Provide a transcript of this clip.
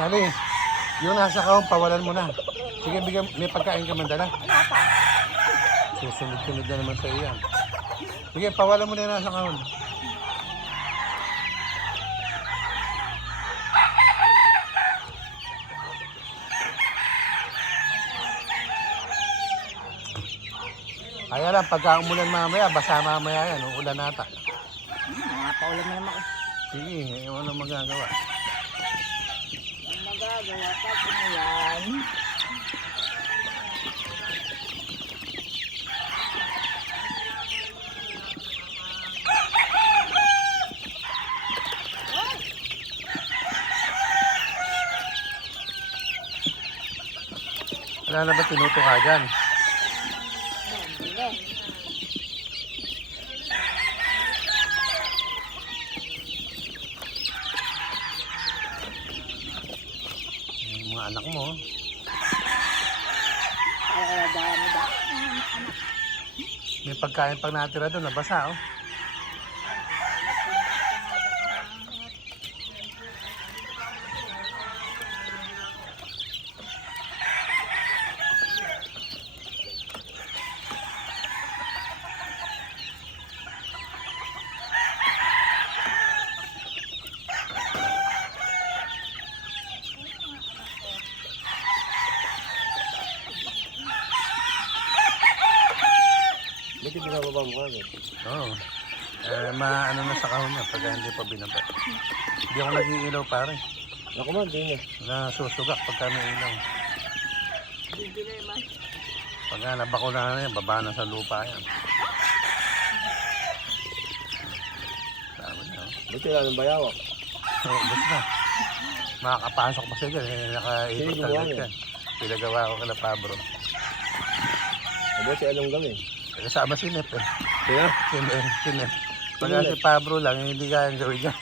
Hali, yung nasa kahon, pawalan mo na. Sige, bigyan, may pagkain ka man dala. Wala pa. Susunod-sunod na naman sa iyan. Sige, pawalan mo na yung nasa kahon. Kaya lang, pagka umulan mamaya, basa mamaya yan. Ulan nata. Mga paulan na naman. Sige, ano magagawa? Ang magagawa pag umulan. Wala na ba tinuto ka dyan? Hindi. Yung mga anak mo. Kaya dami ba? May pagkain pang natira doon, nabasa oh. Bakit binababa mo agad? Oo. Maano na sa kahon niya pag hindi pa binaba. Hindi ako nag-iilaw pare. Ako man, din eh. Nasusugak pagka may ilaw. Bibili man. Pagka nabako na yan, baba na sa lupa yan. Sabi na oh. Buti lang ng bayawak. Oo, basta. Makakapasok pa siya dyan. Nakaikot Sino gumawa talaga niya? yan. Pinagawa ko kala Pabro. Mabuti anong gawin? Kasama si Nep eh. Kaya? Si Nep. Pagka si Pabro lang, hindi kayang gawin niya.